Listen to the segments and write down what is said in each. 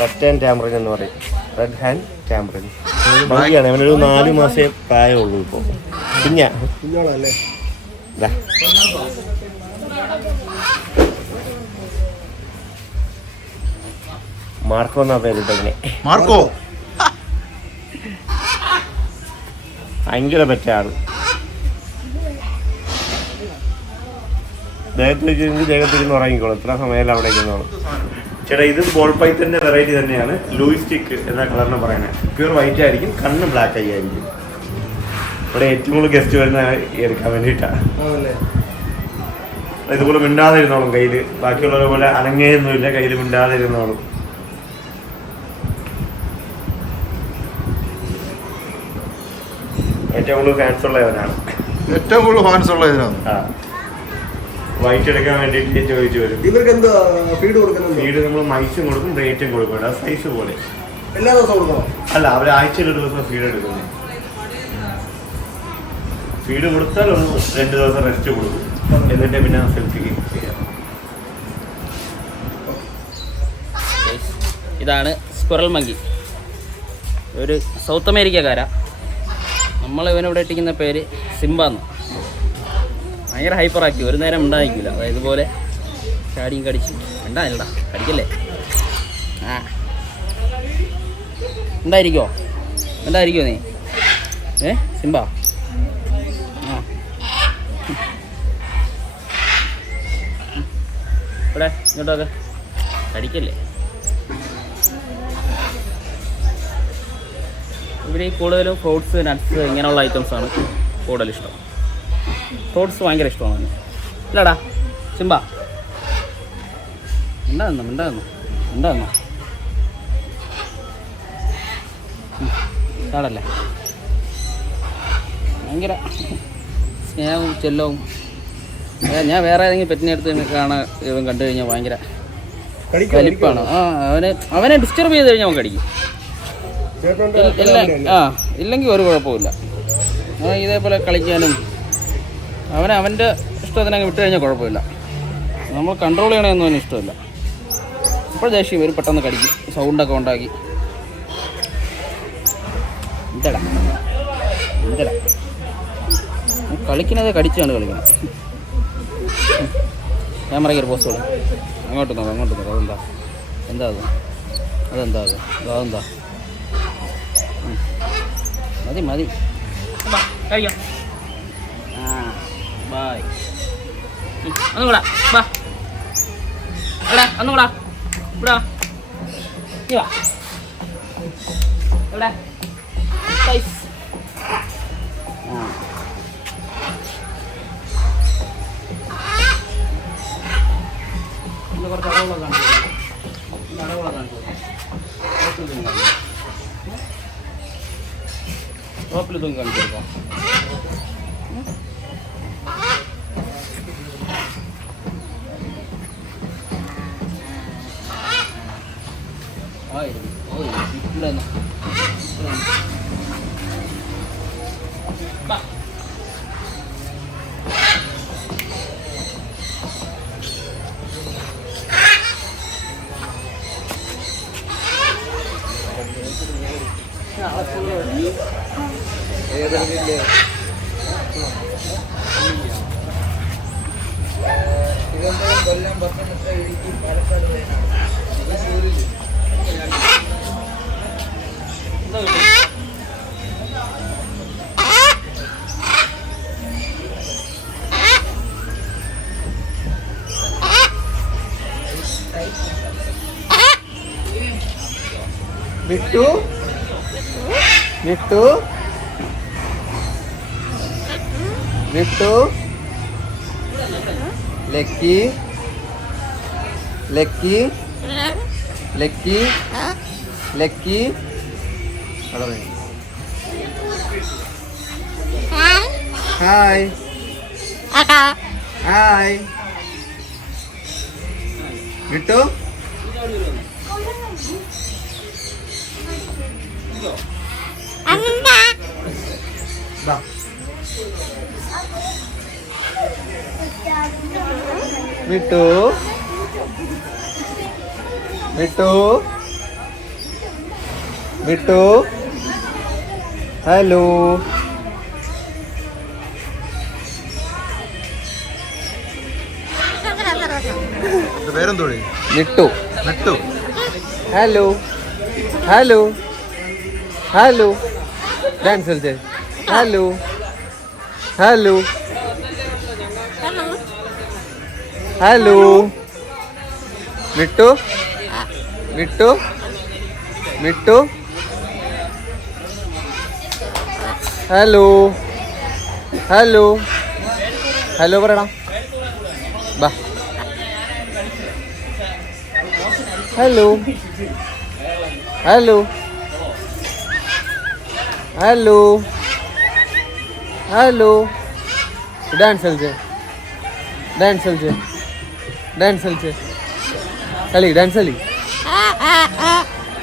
Red hand tamarin എന്ന് പറയും. Red hand tamarin. ബാക്കിയാണ് അവനൊരു നാല് മാസേ പ്രായമുള്ളൂ ഇപ്പോൾ കുഞ്ഞാ. കുഞ്ഞോളല്ലേ. മാർക്കോ എന്നാ പേരിട്ടെ മാർക്കോ? ഭയങ്കര പറ്റാറ് ദേഹത്തേക്ക് ദേഹത്തിരുന്ന് ഉറങ്ങിക്കോളും. ഇത്ര സമയം അവിടെ ഇരുന്നോളും ചേട്ടാ ഇത് ബോൾ പൈത്തന്റെ വെറൈറ്റി തന്നെയാണ്. ലൂയിസ്റ്റിക് എന്ന കളറിന് പറയുന്നത്. പ്യൂർ വൈറ്റ് ആയിരിക്കും കണ്ണ് ബ്ലാക്ക് ആയി ആയിരിക്കും. ഇവിടെ ഏറ്റവും കൂടുതൽ ഗസ്റ്റ് വരുന്ന എടുക്കാൻ വേണ്ടിയിട്ടാണ് ഇതുപോലെ മിണ്ടാതെ ഇരുന്നോളും കയ്യിൽ ബാക്കിയുള്ളവരെ പോലെ അനങ്ങയൊന്നുമില്ല കയ്യിൽ മിണ്ടാതെ ഇരുന്നോളും ഏറ്റവും കൂടുതൽ ഫാൻസ് ഉള്ളവനാണ് ഏറ്റവും കൂടുതൽ ഫാൻസ് ഉള്ള ഇതിനാണ് ആ. വൈറ്റ് എടുക്കാൻ വേണ്ടിയിട്ട് ചോദിച്ചു വരും. ഇവർക്ക് എന്താ ഫീഡ് കൊടുക്കുന്നത്? ഫീഡ് നമ്മൾ മൈസും കൊടുക്കും റേറ്റും കൊടുക്കും സൈസ് പോലെ. എല്ലാ ദിവസവും കൊടുക്കണം? അല്ല അവർ ആഴ്ചയിൽ ഒരു ദിവസം ഫീഡ് എടുക്കുന്നു. ഫീഡ് കൊടുത്താൽ ഒന്ന് രണ്ട് ദിവസം റെസ്റ്റ് കൊടുക്കും. എന്നിട്ട് പിന്നെ സെൽഫിക്ക് ചെയ്യാം. ഇതാണ് സ്ക്വറൽ മങ്കി ഒരു സൗത്ത് അമേരിക്കക്കാരാ. നമ്മൾ ഇവിടെ ഇട്ടിരിക്കുന്ന പേര് സിംബ എന്ന് ഭയങ്കര ഹൈപ്പറാക്കി ഒരു നേരം ഉണ്ടായിരിക്കില്ല അതായത് ചാടിയും കടിച്ച്. ഉണ്ടായില്ലടാ കടിക്കല്ലേ? ആ. ഉണ്ടായിരിക്കോ ഉണ്ടായിരിക്കോ നീ? ഏ? സിംബ? ആ. ഇവിടെ ഇങ്ങോട്ടൊക്കെ കടിക്കല്ലേ? ഇവർ കൂടുതലും ഫ്രൂട്ട്സ് നട്ട്സ് ഇങ്ങനെയുള്ള ഐറ്റംസ് ആണ് ഫ്രൂട്ട്സ് ഭയങ്കര ഇഷ്ടമാണ്. ഇല്ലടാ ചിമ്പ. ഉണ്ടായിരുന്നു ഉണ്ടായിരുന്നു ഉണ്ടായിരുന്നു ചാടല്ലേ ഭയങ്കര സ്നേഹവും ചെല്ലവും. ഞാൻ വേറെ ഏതെങ്കിലും പെറ്റിനെ അടുത്ത് കാണാൻ ഇവൻ കണ്ടു കഴിഞ്ഞാൽ ഭയങ്കര കലിപ്പാണ്. ആ അവനെ അവനെ ഡിസ്റ്റർബ് ചെയ്ത് കഴിഞ്ഞാൽ അവൻ കടിക്കും. ഇല്ല ആ ഇല്ലെങ്കിൽ ഒരു കുഴപ്പമില്ല ഇതേപോലെ കളിക്കാനും അവനെ അവന്റെ ഇഷ്ടത്തിനങ്ങ് വിട്ട് കഴിഞ്ഞാൽ കുഴപ്പമില്ല. നമ്മൾ കൺട്രോൾ ചെയ്യണമെന്നും അവന് ഇഷ്ടമില്ല. ഇപ്പോൾ ദേഷ്യം വരും പെട്ടെന്ന് കടിക്കും. സൗണ്ടൊക്കെ ഉണ്ടാക്കി. എന്തടാ അവൻ കളിക്കുന്നത് കടിച്ചാണ് കളിക്കണം. ക്യാമറയ്ക്ക് ഒരു പോസ്റ്റ് കൊടുക്കും അങ്ങോട്ട് നോക്കാം അങ്ങോട്ട് നോക്കാം. അതെന്താ? എന്താ അത്? അതെന്താ അത്? അതെന്താ? മതി മതി. കഴിക്കാം. ബായ് ഉം, വാ എവിടെ ഒന്നും കൂടാ ഇവിടെ വാ. ഇങ്ങ് വാ എവിടെ ഇത് കുറച്ച് അടവുള്ള കാണിച്ചു അടവുള്ള കാണിച്ചു ടോപ്പിൽ തൂങ്ങി കാണിച്ചു കൊടുക്കാം എന്താ കിട്ടി വിട്ടു വിട്ടു വിട്ടു ലക്കി ലക്കി ലക്കി ലക്കി അവിടെ വരൂ. ഹായ് ഹായ് വിട്ടു വാ വിട്ടു വിട്ടു വിട്ടു ഹലോ. പേരെന്തോടി? നെട്ടു ഹലോ. ഹലോ. ഹലോ. ഡാൻസ് കളിച്ചേ ഹലോ ഹലോ ഹലോ വിട്ടു വിട്ടു വിട്ടു ഹലോ ഹലോ ഹലോ പറയടാ। ബാ hello hello hello hello dance കളിച്ചേ dance കളിച്ചേ ഡാൻസ് കളിച്ചേ കളി ഡാൻസ് കളി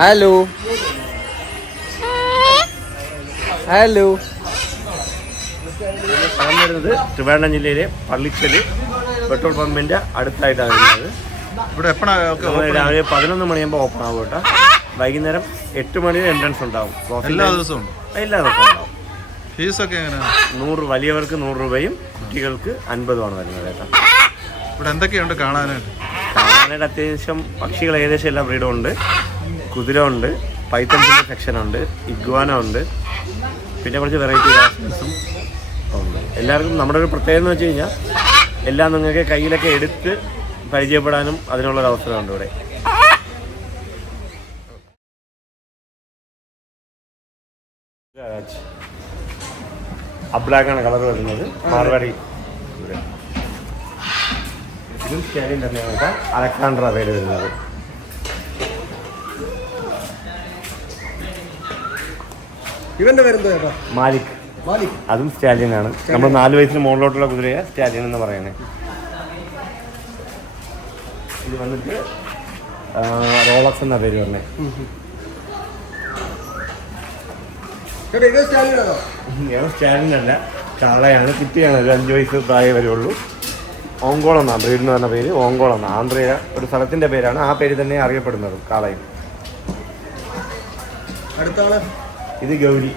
ഹലോ വരുന്നത് ട്രിവാൻഡ്രം ജില്ലയിലെ പള്ളിച്ചൽ പെട്രോൾ പമ്പിന്റെ അടുത്തായിട്ടാണ് വരുന്നത്. ഇവിടെ എപ്പോഴാണ് രാവിലെ പതിനൊന്ന് മണിയാകുമ്പോൾ ഓപ്പൺ ആവും കേട്ടോ. വൈകുന്നേരം എട്ട് മണി എൻട്രൻസ് ഉണ്ടാവും. എല്ലാ ദിവസവും? എല്ലാ ദിവസവും ഉണ്ടാവും. ഫീസൊക്കെ എങ്ങനെയാണ് നൂറ് വലിയവർക്ക് നൂറ് രൂപയും കുട്ടികൾക്ക് അൻപതുമാണ് വരുന്നത് കേട്ടോ. ഇവിടെ എന്തൊക്കെയുണ്ട് കാണാനായിട്ട്? കാണാനായിട്ട് അത്യാവശ്യം പക്ഷികൾ ഏകദേശം എല്ലാ ബ്രീഡും ഉണ്ട്. കുതിര ഉണ്ട് പൈത്തൻസിന്റെ സെക്ഷൻ ഉണ്ട് ഇഗ്വാന ഉണ്ട്. പിന്നെ കുറച്ച് വെറൈറ്റി രാസൻസും ഉണ്ട്. എല്ലാവർക്കും നമ്മുടെ ഒരു പ്രത്യേകത എന്ന് വെച്ച് കഴിഞ്ഞാൽ എല്ലാം നിങ്ങൾക്ക് കയ്യിലൊക്കെ എടുത്ത് പരിചയപ്പെടാനും അതിനുള്ളൊരു അവസരമുണ്ട് ഇവിടെ. അബ്ലാക്കാണ് കളർ വരുന്നത്. മാർവാടി. ഇതും സ്റ്റാലിൻ തന്നെയാണ് കേട്ടോ. അലക്സാണ്ടർ പേര് വരുന്നത് ഇവന്റെ പേരെന്തോ മാലിക്. മാലിക്. അതും സ്റ്റാലിയൻ ആണ്. നമ്മൾ നാല് വയസ്സിന് മുകളിലോട്ടുള്ള കുതിരയെ സ്റ്റാലിയൻ എന്ന് പറയുന്നത്. ഇത് വന്നിട്ട് റോളക്സ് എന്ന പേര് പറഞ്ഞേ ചേട്ടാ ഇത് സ്റ്റാലിനാണോ ഞാൻ സ്റ്റാലിനല്ല കാളയാണ്. കിറ്റിയാണ് ഒരു അഞ്ച് വയസ്സ് പ്രായം വരുള്ളൂ. ഓങ്കോളം എന്നാണ് ബ്രീഡ് എന്ന് പറഞ്ഞ പേര്? ഓങ്കോളം എന്നാണ് ആന്ധ്രയ ഒരു സ്ഥലത്തിന്റെ പേരാണ്. ആ പേര് തന്നെ അറിയപ്പെടുന്നത് കാളയും. അടുത്താണ് ഇത് ഗൗരി.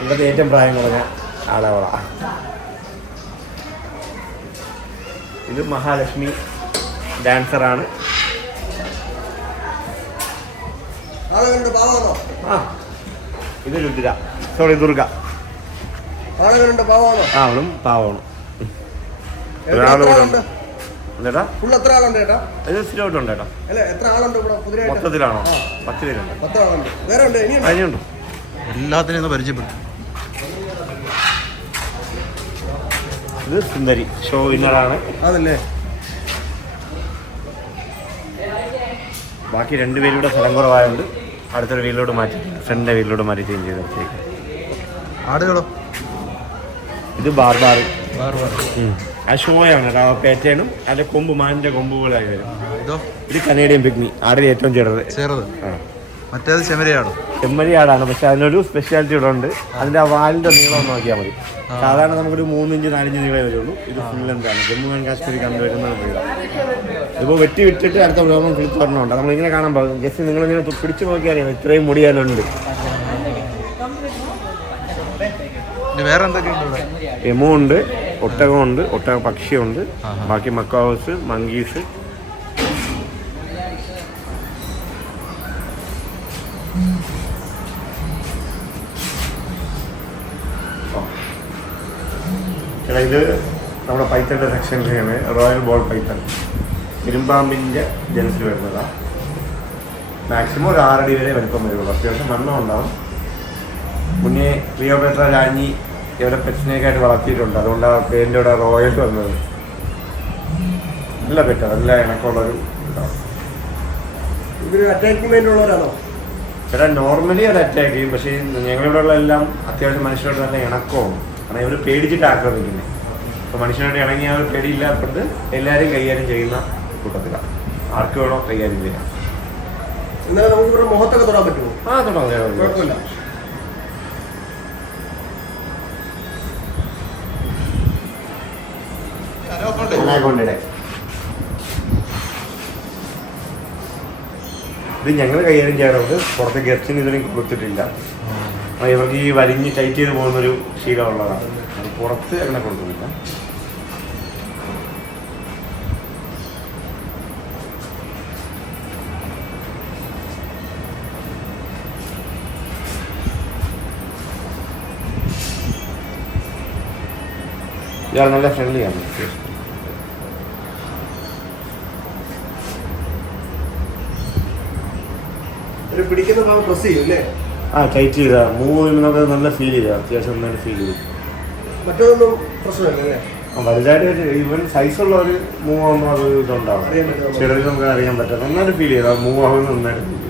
ഇവിടുത്തെ ഏറ്റവും പ്രായം കുറഞ്ഞ ആളവള. ഇത് മഹാലക്ഷ്മി ഡാൻസറാണ്. ആ ഇത് രുദ്ര. സോറി ദുർഗ. പാവാണോ അവളും പാവമാണ്. ഉണ്ട് എത്ര ആളുണ്ട്? ചേട്ടാ? ഇത് സ്ഥിരമായിട്ടുണ്ട് കേട്ടോ അല്ല എത്ര ആളുണ്ട് ഇവിടെ കുതിരയായിട്ട് മൊത്തത്തിലാണോ? പത്ത് പേരുണ്ട്. പത്ത് ആളുണ്ട്. വേറെ ഉണ്ട് ഇനിയുണ്ട്? അതിനുണ്ട് എല്ലാത്തിനെയും ഒന്ന് പരിചയപ്പെടും ഇത് സുന്ദരി. ഷോ വിന്നറാണ് അതല്ലേ ബാക്കി രണ്ട് പേരുടെ സ്ഥലം കുറവായതുകൊണ്ട് അടുത്തൊരു വീലിലോട്ട് മാറ്റി ഫ്രണ്ടിന്റെ വീലിലോട്ട് മാറ്റി ചേഞ്ച് ചെയ്ത് ആടുകളോ? ഇത് ബാർബാർ ആ ഷോയാണ് പാറ്റേണും അതിന്റെ കൊമ്പ് മാനിന്റെ കൊമ്പ് പോലെ ആയി വരും. ഇതോ? ഇത് കനേഡിയൻ പിഗ്മി ആടിന് ഏറ്റവും ചെറുത്. ചെറുത്. മറ്റേത് ചെമ്മരിയാടോ. ചെമ്മരിയാടാണ് പക്ഷെ അതിനൊരു സ്പെഷ്യാലിറ്റി ഇവിടെ ഉണ്ട്. അതിന്റെ ആ വാലിന്റെ നീളം നോക്കിയാൽ മതി. സാധാരണ നമുക്കൊരു മൂന്നിഞ്ച് നാലിഞ്ച് നീളേ വരുള്ളൂ. ഇത് ഫുൾ എന്താണ് ജമ്മു ആൻഡ് കാശ്മീർ കണ്ടുവരുന്ന ഇതിപ്പോൾ വെട്ടി വിട്ടിട്ട് അടുത്ത രോമം കിളിച്ച് വരണമുണ്ട് നമ്മളിങ്ങനെ കാണാൻ പോകും. ജസ്റ്റ് നിങ്ങളിങ്ങനെ പിടിച്ചു പിടിച്ച് നോക്കിയാൽ ഇത്രയും മുടി വേറെ എന്തൊക്കെയുണ്ട് എമോ ഉണ്ട് ഒട്ടകമുണ്ട് ഒട്ടക പക്ഷിയുണ്ട് ബാക്കി മക്കാവസ് മങ്കീസ്. ഇത് നമ്മുടെ പൈത്തന്റെ സെക്ഷനിലാണ് റോയൽ ബോൾ പൈത്തൺ ഇരുമ്പാമ്പിന്റെ ജനസിൽ വരുന്നതാണ് മാക്സിമം ഒരു ആറടി വരെ വലിപ്പം വരുള്ളൂ. അത്യാവശ്യം വണ്ണം ഉണ്ടാവും. മുന്നേ ക്ലിയോപേട്ര രാജ്ഞി ഇവിടെ പെറ്റിനേക്കായിട്ട് വളർത്തിയിട്ടുണ്ട്. അതുകൊണ്ട് ആ പേരിന്റെ ഇവിടെ റോയൽ വന്നത് നല്ല പെറ്റ നല്ല ഇണക്കമുള്ളൊരു ഇവർ അറ്റാക്ക്മെന്റ് ഉള്ളവരാണോ? ഇവിടെ നോർമലി അത് അറ്റാക്ക് ചെയ്യും. പക്ഷേ ഞങ്ങളിവിടെ ഉള്ള എല്ലാം അത്യാവശ്യം മനുഷ്യരോട് നല്ല ഇണക്കവും. കാരണം ഇവർ പേടിച്ചിട്ട് ആക്രമിക്കുന്നത് അപ്പോൾ മനുഷ്യരോട് ഇണങ്ങി ആ ഒരു പേടിയില്ലാത്തത് എല്ലാവരും കൈകാര്യം ചെയ്യുന്ന കൂട്ടത്തിലാണ്. ആർക്ക് വേണോ കൈകാര്യം ചെയ്യാം. ഇന്നലെ നമുക്ക് ഇവിടെ മുഖത്തൊക്കെ തൊടാൻ പറ്റുമോ? ആ തുടങ്ങാം കുഴപ്പമില്ല. അനാക്കൊണ്ടിടെ ഇത് ഞങ്ങൾ കൈകാര്യം ചെയ്യാറുണ്ട്. പുറത്ത് ഗസ്റ്റിന് ഇതിനും കൊടുത്തിട്ടില്ല. ഇവർക്ക് ഈ വലിഞ്ഞ് ടൈറ്റ് ചെയ്ത് പോകുന്നൊരു ശീലമുള്ളതാണ്. പുറത്ത് അങ്ങനെ കൊടുക്കുന്നില്ല ഇയാൾ നല്ല ഫ്രണ്ട്ലിയാണ് പിടിക്കുന്ന ഭാഗം പ്രസ് ചെയ്യും അല്ലേ? ആ ടൈറ്റ് ചെയ്താ. മൂവ് ചെയ്യുമ്പോൾ നമുക്ക് നല്ല ഫീൽ ചെയ്താൽ അത്യാവശ്യം നന്നായിട്ട് ഫീൽ ചെയ്തു. മറ്റൊന്നും പ്രശ്നമില്ല അല്ലേ? വലുതായിട്ട് ഈവൻ സൈസുള്ള ഒരു മൂവ് ആകുമ്പോൾ അത് ഇതുണ്ടാവും. ചെറിയ. നമുക്ക് അറിയാൻ പറ്റാം നന്നായിട്ട് ഫീൽ ചെയ്താൽ മൂവ് ആവുന്ന നന്നായിട്ട് ഫീൽ ചെയ്യും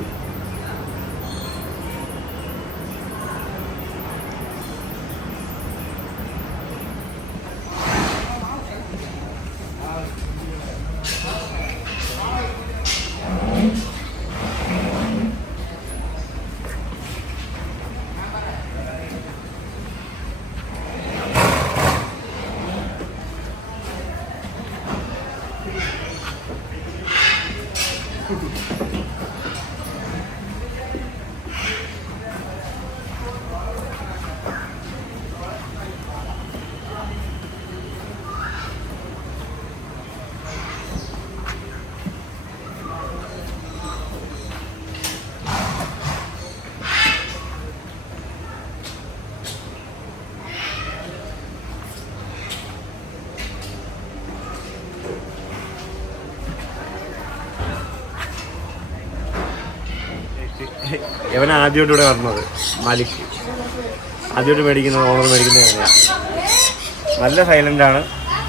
ഇവൻ ആദ്യമായിട്ട് ഇവിടെ വരണത് മലിക്ക് ആദ്യമായിട്ട് മേടിക്കുന്നത് ഓണർ മേടിക്കുന്നത്. നല്ല സൈലന്റ് ആണ്.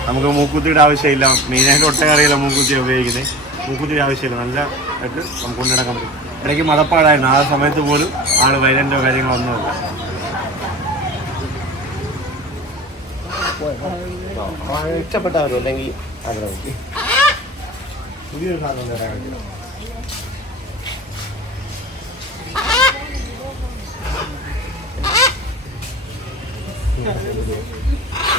നമുക്ക് മൂക്കുത്തിയുടെ ആവശ്യമില്ല. മെയിനായിട്ട് ഒട്ടകറിയില്ല മൂക്കുത്തി ഉപയോഗിക്കുന്നത്. മൂക്കുത്തിയുടെ ആവശ്യമില്ല. നല്ല ആയിട്ട് നമുക്ക് കൊണ്ടുനടക്കാൻ പറ്റും. ഇടയ്ക്ക് മതപ്പാടായിരുന്നു. ആ സമയത്ത് പോലും ആൾ വയലന്റോ കാര്യങ്ങളോ ഒന്നുമില്ല ഇഷ്ടപ്പെട്ടാലോ അല്ലെങ്കിൽ ആഗ്രഹം പുതിയൊരു സാധനം തരാൻ പറ്റില്ല Obrigado.